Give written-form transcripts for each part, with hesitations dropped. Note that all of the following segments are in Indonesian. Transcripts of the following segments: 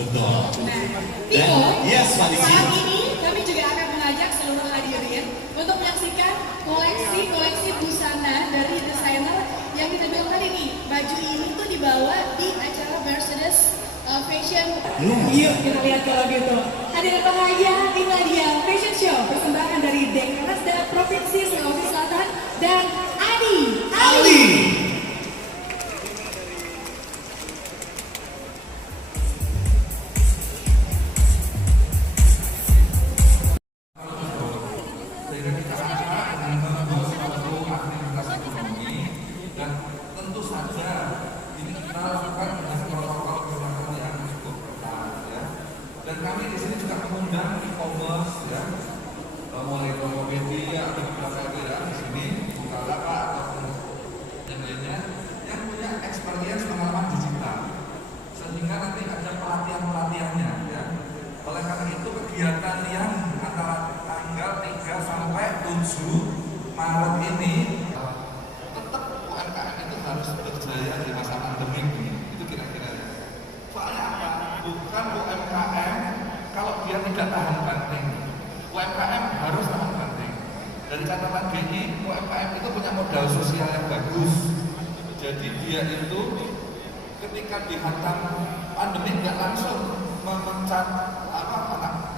Betul. Nah, Dan, Timo, yes, Mbak Diki. saat ini kami juga akan mengajak seluruh hadirin untuk menyaksikan koleksi busana dari desainer yang kita bilang tadi nih. Baju ini tuh dibawa di acara Mercedes Fashion. Yuk kita lihat kalau gitu. Hadirin bahagia, inilah dia Fashion Show persembahan dari Dekranasda Provinsi Sulawesi Selatan dan Ali. Dan tentu saja ini kita lakukan dengan protokol kesehatan yang cukup ketat, ya. Dan kami di sini juga mengundang e-commerce, ya, mulai Tokopedia atau beberapa daerah di sini, Bukalapak ataupun yang lainnya yang punya experience pengalaman digital, sehingga nanti ada pelatihannya, ya. Oleh karena itu kegiatan yang antara tanggal 3 sampai 7 Maret ini harus berjaya di masa pandemi ini, itu kira-kira ya. Soalnya apa? Bukan UMKM kalau dia tidak tahan banting. UMKM harus tahan banting. Dari catatan BI, UMKM itu punya modal sosial yang bagus. Jadi dia itu ketika dihantam pandemi nggak langsung memecat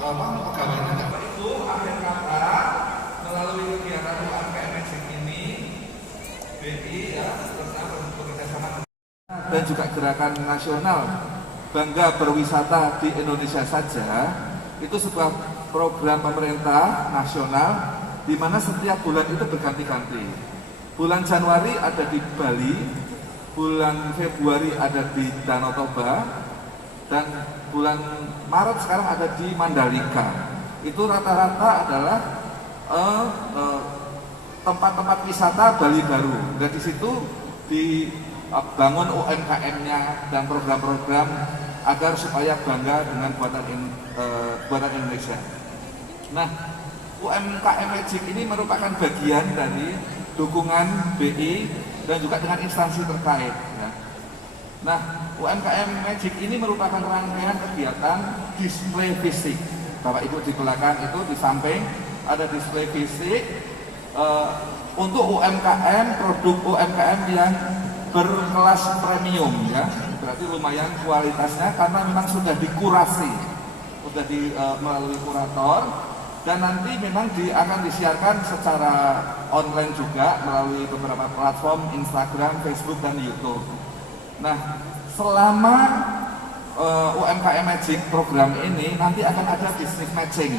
pegawainya. Itu akhir kata melalui kegiatan UMKM ini BI, ya, dan juga gerakan nasional Bangga Berwisata di Indonesia Saja, itu sebuah program pemerintah nasional di mana setiap bulan itu berganti-ganti. Bulan Januari ada di Bali, bulan Februari ada di Danau Toba, dan bulan Maret sekarang ada di Mandalika. Itu rata-rata adalah tempat-tempat wisata Bali baru. Dan di situ dibangun UMKM-nya dan program-program agar supaya bangga dengan buatan Indonesia. Nah, UMKM Magic ini merupakan bagian dari dukungan BI dan juga dengan instansi terkait. Ya. Nah, UMKM Magic ini merupakan rangkaian kegiatan display fisik. Bapak Ibu di belakang itu di samping ada display fisik untuk UMKM, produk UMKM yang berkelas premium, ya, berarti lumayan kualitasnya karena memang sudah dikurasi, sudah melalui kurator, dan nanti memang akan disiarkan secara online juga melalui beberapa platform Instagram, Facebook, dan YouTube. Nah, selama UMKM Magic program ini nanti akan ada business matching.